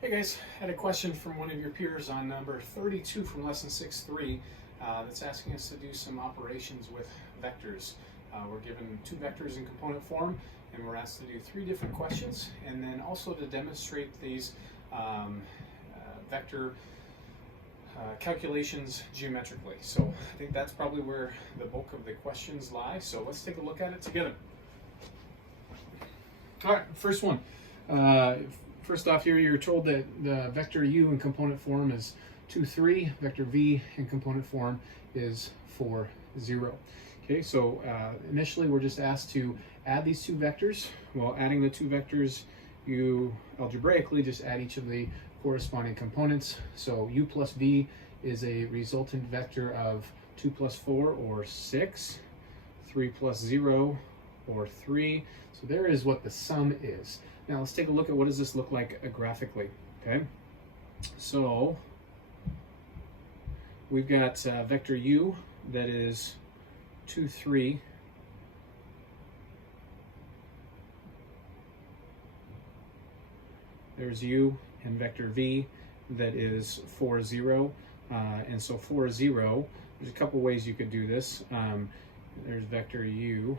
Hey guys, had a question from one of your peers on number 32 from lesson 6.3 that's asking us to do some operations with vectors. We're given two vectors in component form and we're asked to do three different questions and then also to demonstrate these vector calculations geometrically. So I think that's probably where the bulk of the questions lie. So let's take a look at it together. All right, first one. First off here, you're told that the vector u in component form is 2, 3. Vector v in component form is 4, 0. Okay, so initially we're just asked to add these two vectors. Well, adding the two vectors, you algebraically just add each of the corresponding components. So u plus v is a resultant vector of 2 plus 4 or 6, 3 plus 0 or 3. So there is what the sum is. Now let's take a look at what does this look like graphically, okay? So we've got vector u that is 2, 3. There's u, and vector v that is 4, 0. And so 4, 0, there's a couple ways you could do this. There's vector u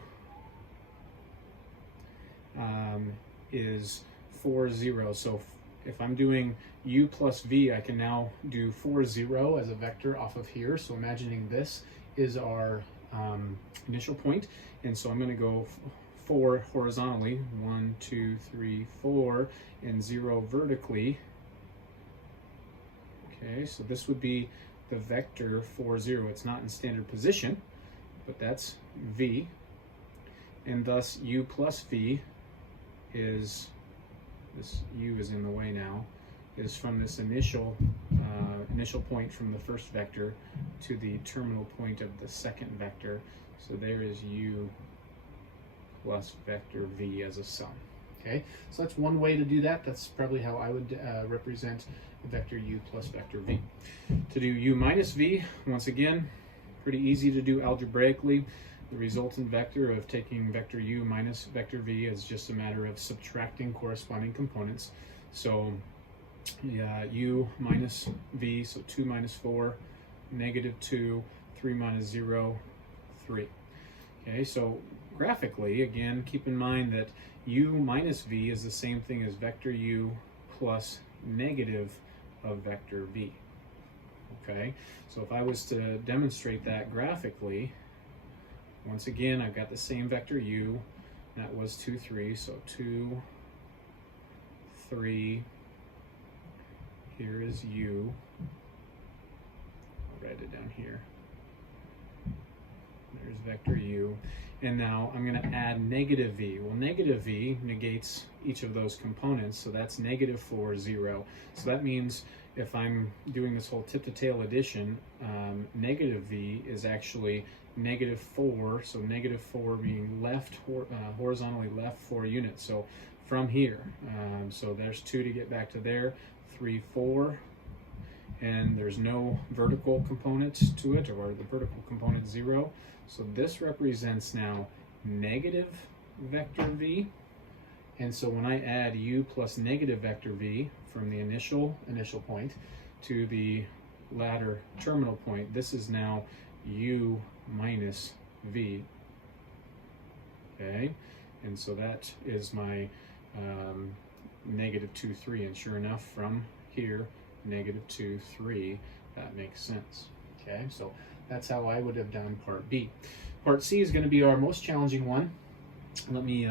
is 4, 0. So if I'm doing u plus v, I can now do 4, 0 as a vector off of here. So imagining this is our initial point. And so I'm going to go 4 horizontally, 1, 2, 3, 4, and 0 vertically. Okay, so this would be the vector 4, 0. It's not in standard position, but that's v. And thus u plus v is, this u is in the way now, is from this initial point from the first vector to the terminal point of the second vector. So there is u plus vector v as a sum. Okay, so that's one way to do that. That's probably how I would represent vector u plus vector v. To do u minus v, once again, pretty easy to do algebraically. The resultant vector of taking vector u minus vector v is just a matter of subtracting corresponding components. So yeah, u minus v, so 2 minus 4, negative 2, 3 minus 0, 3. Okay, so graphically, again, keep in mind that u minus v is the same thing as vector u plus negative of vector v. Okay, so if I was to demonstrate that graphically, once again, I've got the same vector u, that was 2, 3, so 2, 3, here is u, I'll write it down here, there's vector u, and now I'm going to add negative v. Well, negative v negates each of those components, so that's negative 4, 0. So that means if I'm doing this whole tip-to-tail addition, negative v is actually negative 4, so negative 4 being left, horizontally left 4 units. So from here, so there's 2 to get back to there, 3, 4, and there's no vertical component to it, or the vertical component 0. So this represents now negative vector v. And so when I add u plus negative vector v from the initial point to the latter terminal point, this is now u minus v. Okay, and so that is my negative 2, 3, and sure enough, from here, negative 2, 3, that makes sense. Okay, so that's how I would have done part B. Part C is going to be our most challenging one. Let me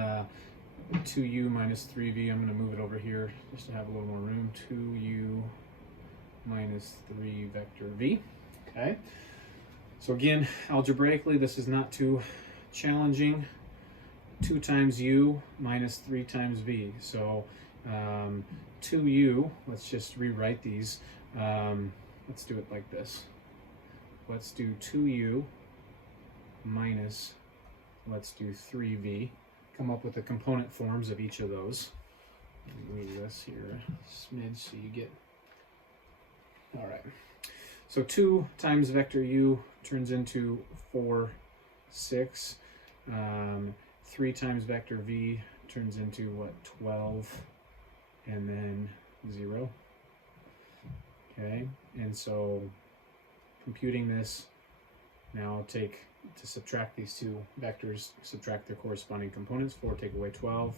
2u minus 3v, I'm going to move it over here just to have a little more room. 2u minus 3 vector v. Okay, so again, algebraically, this is not too challenging. 2 times u minus 3 times v. So 2u, let's just rewrite these. Let's do it like this. Let's do 2u minus, let's do 3v. Come up with the component forms of each of those. Move this here a smidge so you get, all right. So 2 times vector u turns into 4, 6. 3 times vector v turns into what, 12. And then 0. Okay, and so computing this, now I'll take, to subtract these two vectors, subtract their corresponding components. 4 take away 12,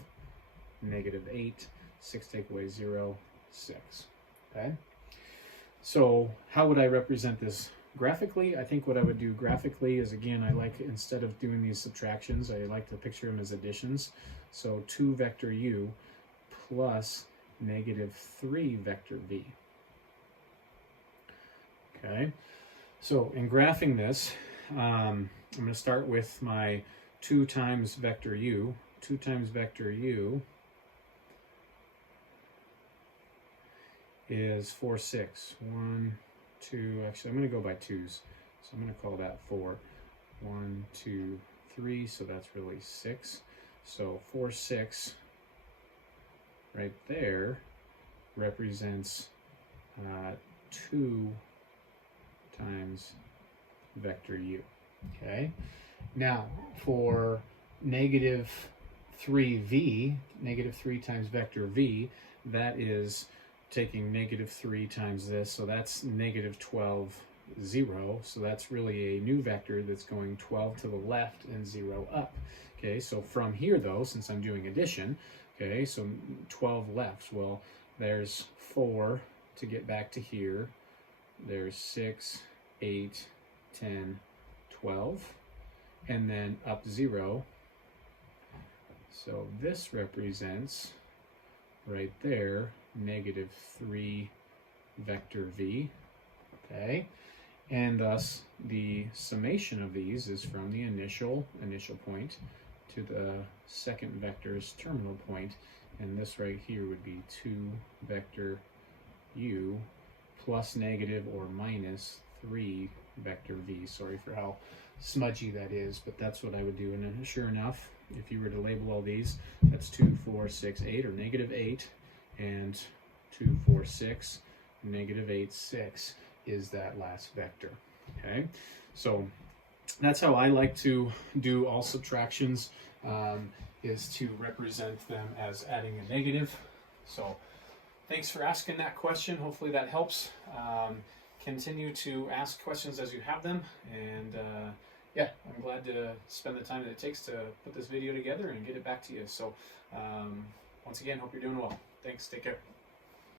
negative 8, 6 take away 0, 6. Okay, so how would I represent this graphically? I think what I would do graphically is, again, I like, instead of doing these subtractions, I like to picture them as additions. So 2 vector u plus negative 3 vector v. Okay, so in graphing this, I'm going to start with my 2 times vector u. 2 times vector u is 4, 6. 1, 2, actually I'm going to go by 2's. So I'm going to call that 4. 1, 2, 3, so that's really 6. So 4, 6 right there represents 2 times vector u. Okay, now for negative 3v, negative 3 times vector v, that is taking negative 3 times this, so that's negative 12, 0. So that's really a new vector that's going 12 to the left and 0 up. Okay, so from here though, since I'm doing addition, okay, so 12 left, well, there's 4 to get back to here. There's 6, 8, 10, 12, and then up 0. So this represents right there negative 3 vector v. Okay, and thus the summation of these is from the initial point to the second vector's terminal point, and this right here would be 2 vector u plus negative or minus 3 vector v. Sorry for how smudgy that is, but that's what I would do. And sure enough, if you were to label all these, that's 2, 4, 6, 8, or negative 8, and 2, 4, 6, negative 8, 6 is that last vector. Okay, so that's how I like to do all subtractions, is to represent them as adding a negative. So thanks for asking that question. Hopefully that helps. Continue to ask questions as you have them, and yeah, I'm glad to spend the time that it takes to put this video together and get it back to you. So once again, hope you're doing well. Thanks, take care.